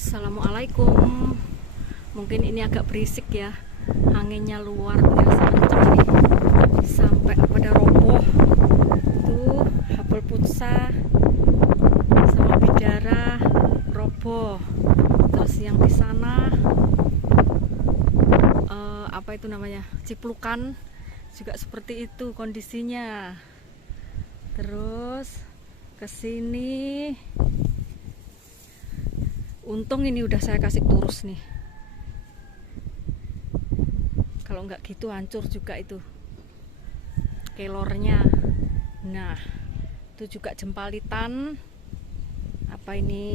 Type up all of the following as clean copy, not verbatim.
Assalamualaikum. Mungkin ini agak berisik ya, anginnya luar biasa kencang nih, sampai pada roboh tuh habel putsa sama bidara roboh. Terus yang di sana apa itu namanya, Ciplukan juga seperti itu kondisinya. Terus kesini, untung ini udah saya kasih turus nih. Kalau nggak gitu hancur juga itu kelornya. Nah, itu juga jempalitan. Apa ini?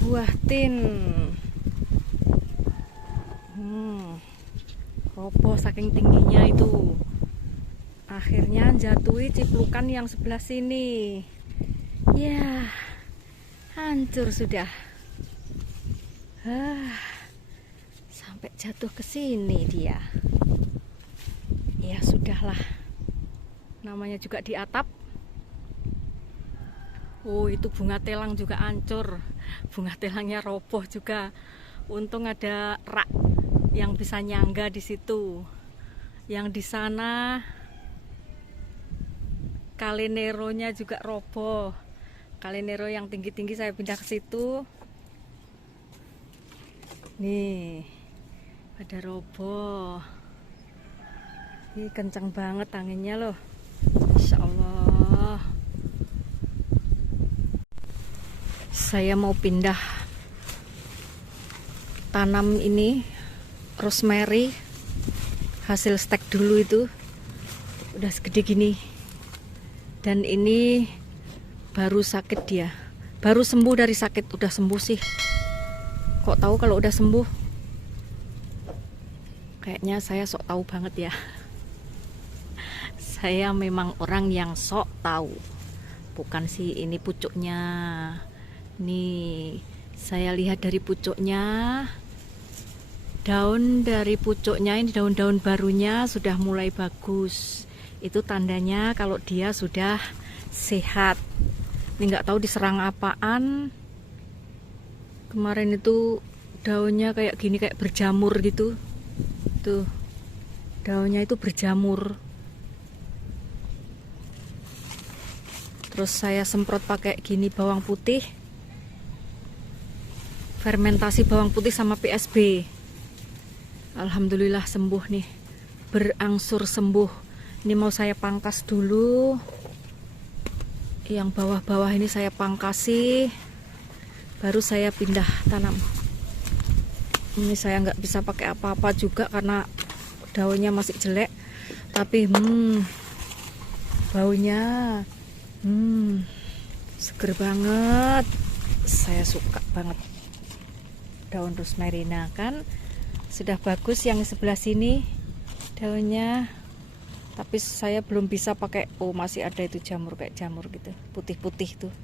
Buah tin. Roboh saking tingginya itu. Akhirnya jatuhi Ciplukan yang sebelah sini. Ya, hancur sudah. Sampai jatuh ke sini dia. Ya sudahlah. Namanya juga di atap. Oh, itu bunga telang juga hancur. Bunga telangnya roboh juga. Untung ada rak yang bisa nyangga di situ. Yang di sana Kaleneronya juga roboh. Kalenero yang tinggi-tinggi saya pindah ke situ. Nih, pada roboh. Ini kencang banget anginnya loh. Insya Allah. Saya mau pindah tanam ini rosemary hasil stek dulu itu. Udah segede gini. Dan ini baru sakit dia, baru sembuh dari sakit. Udah sembuh sih, kok tahu kalau udah sembuh? Kayaknya saya sok tahu banget ya. Saya memang orang yang sok tahu. Bukan sih, ini pucuknya nih, saya lihat dari pucuknya, daun dari pucuknya ini, daun-daun barunya sudah mulai bagus. Itu tandanya kalau dia sudah sehat. Ini nggak tahu diserang apaan. Kemarin itu daunnya kayak gini, kayak berjamur gitu. Tuh, daunnya itu berjamur. Terus saya semprot pakai gini bawang putih, fermentasi bawang putih sama PSB. Alhamdulillah sembuh nih, berangsur sembuh. Ini mau saya pangkas dulu. Yang bawah-bawah ini saya pangkasi, baru saya pindah tanam. Ini saya nggak bisa pakai apa-apa juga karena daunnya masih jelek. Tapi baunya seger banget. Saya suka banget daun rosemary. Nah kan sudah bagus yang sebelah sini daunnya. Tapi saya belum bisa pakai, oh masih ada itu jamur, kayak jamur gitu, putih-putih tuh.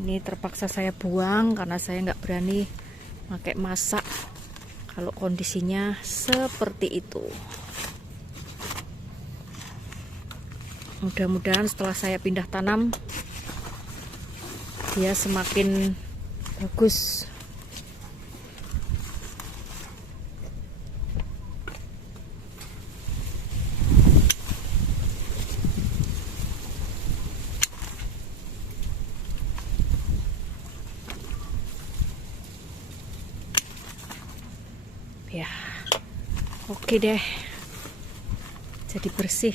Ini terpaksa saya buang karena saya nggak berani pakai masak kalau kondisinya seperti itu. Mudah-mudahan setelah saya pindah tanam dia semakin bagus. Ya, oke deh, jadi bersih.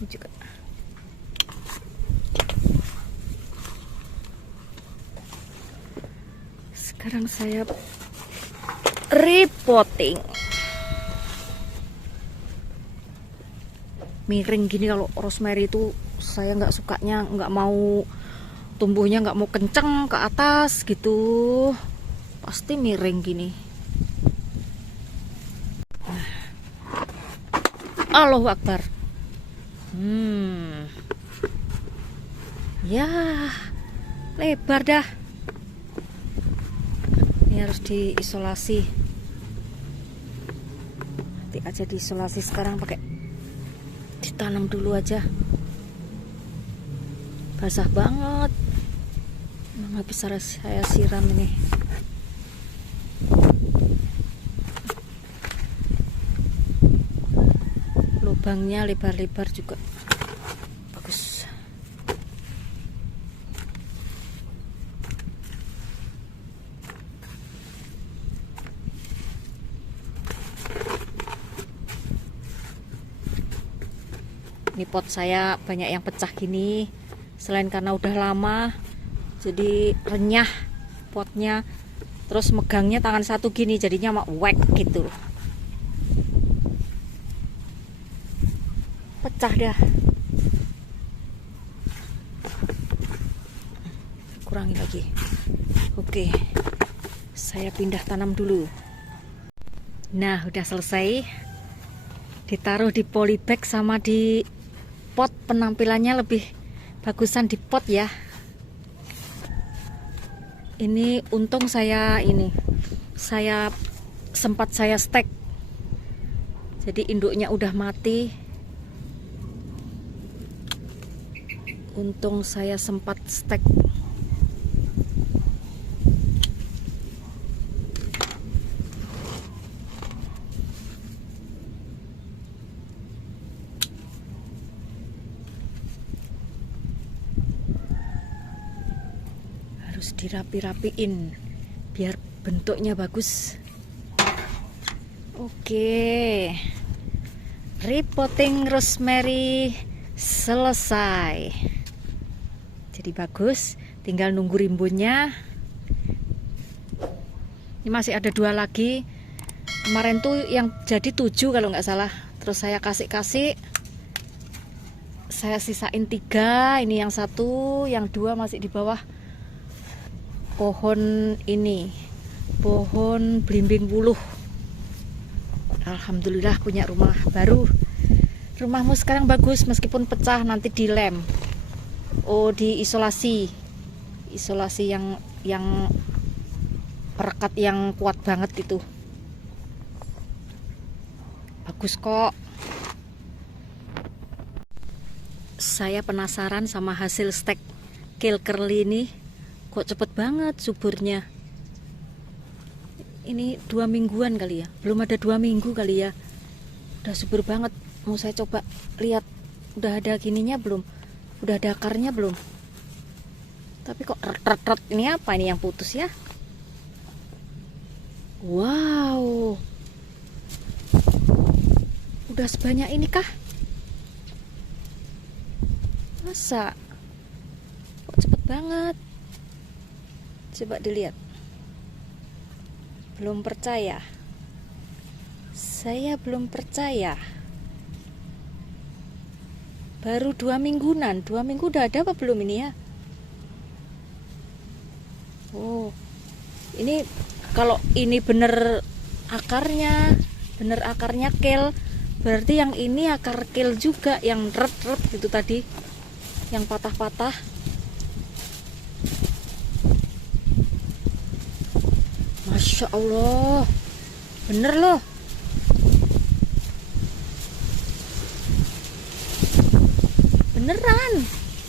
Ini juga. Sekarang saya repotting. Miring gini kalau rosemary itu saya nggak sukanya, nggak mau tumbuhnya, nggak mau kenceng ke atas gitu. Pasti miring gini. Allahu Akbar. Ya, lebar dah. Ini harus diisolasi. Nanti aja diisolasi sekarang pakai ditanam dulu aja. Basah banget. Nggak bisa saya siram ini. Lubangnya lebar-lebar juga. Bagus. Ini pot saya banyak yang pecah gini. Selain karena udah lama, jadi renyah potnya. Terus megangnya tangan satu gini, jadinya mak wek gitu. Pecah dah. Kurangi lagi. Oke, saya pindah tanam dulu. Nah, udah selesai. Ditaruh di polybag sama di pot, penampilannya lebih bagusan di pot ya. Ini untung saya sempat saya stek. Jadi induknya udah mati. Untung saya sempat stek. Harus dirapi-rapiin biar bentuknya bagus. Oke, repotting rosemary selesai. Jadi bagus, tinggal nunggu rimbunnya. Ini masih ada 2 lagi. Kemarin tuh yang jadi 7 kalau nggak salah. Terus saya kasih, saya sisain 3. Ini yang 1, yang 2 masih di bawah pohon ini, pohon belimbing buluh. Alhamdulillah punya rumah baru. Rumahmu sekarang bagus, meskipun pecah nanti dilem. Oh, diisolasi. Isolasi yang perekat yang kuat banget itu. Bagus kok. Saya penasaran sama hasil stek kale curly ini. Kok cepet banget suburnya. Ini 2 mingguan kali ya. Belum ada 2 minggu kali ya. Udah subur banget. Mau saya coba lihat udah ada gininya belum? Udah ada akarnya belum? Tapi kok ret-ret ini apa ini yang putus ya? Wow. Udah sebanyak ini kah? Masa? Kok cepet banget? Coba dilihat. Belum percaya. Saya belum percaya. Baru 2 mingguan. 2 minggu udah ada apa belum ini ya? Oh, ini kalau ini bener akarnya kale, berarti yang ini akar kale juga, yang ret-ret gitu tadi, yang patah-patah. Masya Allah, bener loh. Beneran,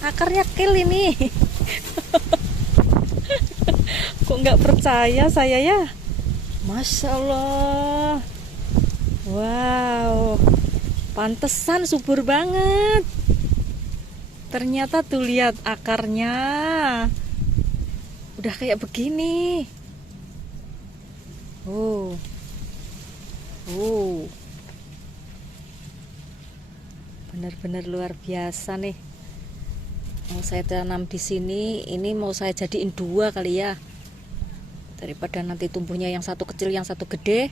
akarnya kale ini. Kok nggak percaya saya ya? Masya Allah. Wow, pantesan subur banget. Ternyata tuh lihat akarnya udah kayak begini. Oh, benar-benar luar biasa nih. Mau saya tanam di sini, ini mau saya jadiin 2 kali ya. Daripada nanti tumbuhnya yang satu kecil, yang satu gede.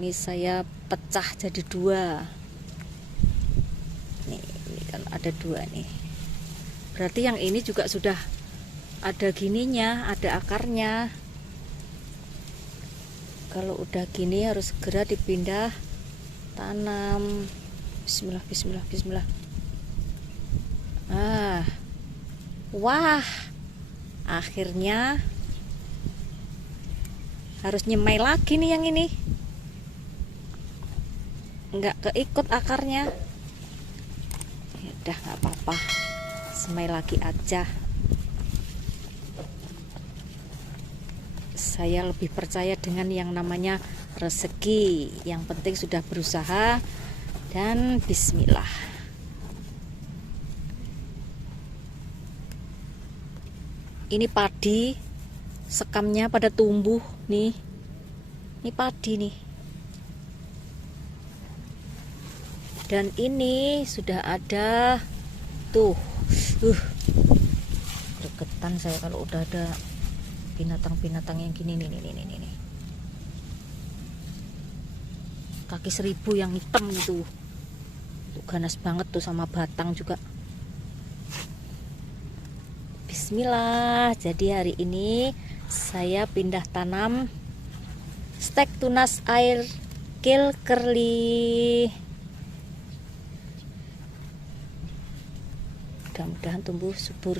Ini saya pecah jadi 2. Nih, ini kan ada 2 nih. Berarti yang ini juga sudah ada gininya, ada akarnya. Kalau udah gini harus segera dipindah tanam. Bismillah, bismillah, bismillah. Wah, akhirnya harus nyemai lagi nih yang ini. Nggak keikut akarnya. udah nggak apa-apa, semai lagi aja. Saya lebih percaya dengan yang namanya rezeki. Yang penting sudah berusaha dan bismillah. Ini padi, sekamnya pada tumbuh nih. Ini padi nih. Dan ini sudah ada tuh. Deketan saya kalau udah ada binatang-binatang yang gini nih. Kaki 1000 yang hitam itu. Tuh ganas banget tuh, sama batang juga. Bismillah. Jadi hari ini saya pindah tanam stek tunas air kale curly. Mudah-mudahan tumbuh subur.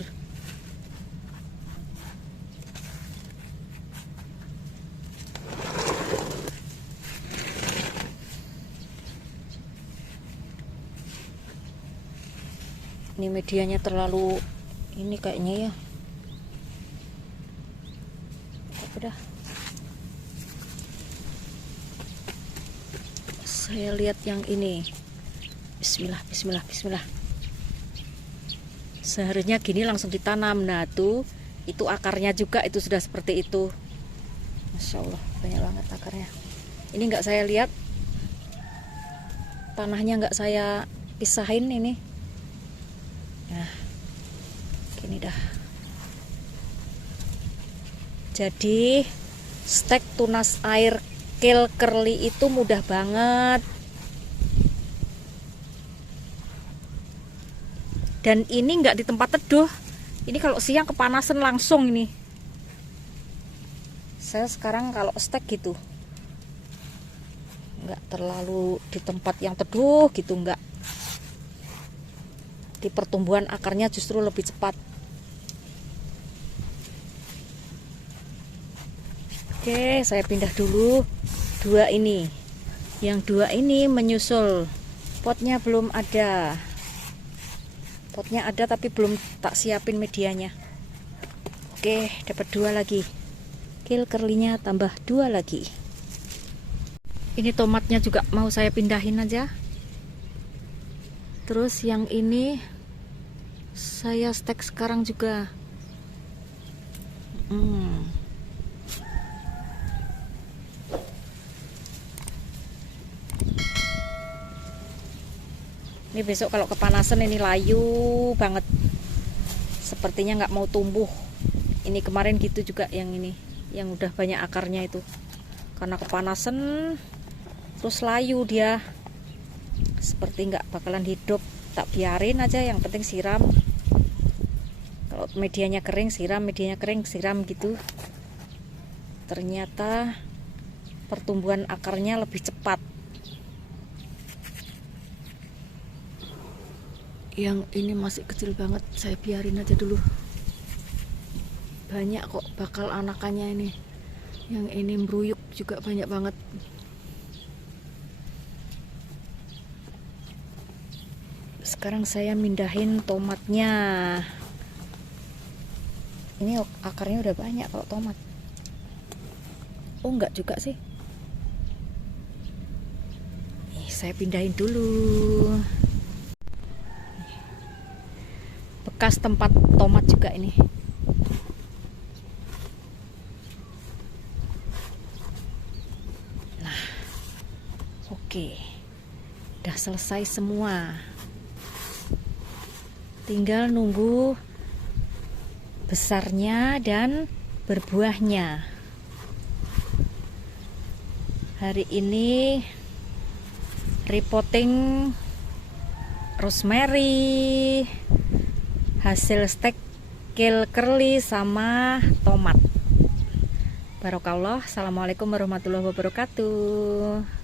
Ini medianya terlalu ini kayaknya ya. Udah. Saya lihat yang ini. Bismillah. Seharusnya gini langsung ditanam. Nah tuh, itu akarnya juga itu sudah seperti itu. Masya Allah, banyak banget akarnya. Ini nggak saya lihat, tanahnya nggak saya pisahin ini. Nah, gini dah. Jadi stek tunas air kale curly itu mudah banget. Dan ini nggak di tempat teduh. Ini kalau siang kepanasan langsung ini. Saya sekarang kalau stek gitu, nggak terlalu di tempat yang teduh gitu, nggak. Di pertumbuhan akarnya justru lebih cepat. Oke, saya pindah dulu. Dua ini. Yang dua ini menyusul. Potnya belum ada. Potnya ada tapi belum tak siapin medianya. Oke, dapat 2 lagi. Kale curly-nya tambah 2 lagi. Ini tomatnya juga mau saya pindahin aja. Terus yang ini saya stek sekarang juga. Ini besok kalau kepanasan ini layu banget. Sepertinya nggak mau tumbuh. Ini kemarin gitu juga yang ini, yang udah banyak akarnya itu. Karena kepanasan terus layu dia. Seperti nggak bakalan hidup. Tak biarin aja, yang penting siram. Kalau medianya kering siram, medianya kering siram gitu. Ternyata pertumbuhan akarnya lebih cepat. Yang ini masih kecil banget, saya biarin aja dulu. Banyak kok bakal anakannya ini. Yang ini meruyuk juga banyak banget. Sekarang saya mindahin tomatnya. Ini akarnya udah banyak kalau tomat. Oh enggak juga sih. Nih, saya pindahin dulu. Bekas tempat tomat juga ini. Nah, oke, udah selesai semua. Tinggal nunggu besarnya dan berbuahnya. Hari ini repotting rosemary, hasil stek kale curly sama tomat. Barokallah. Assalamualaikum warahmatullahi wabarakatuh.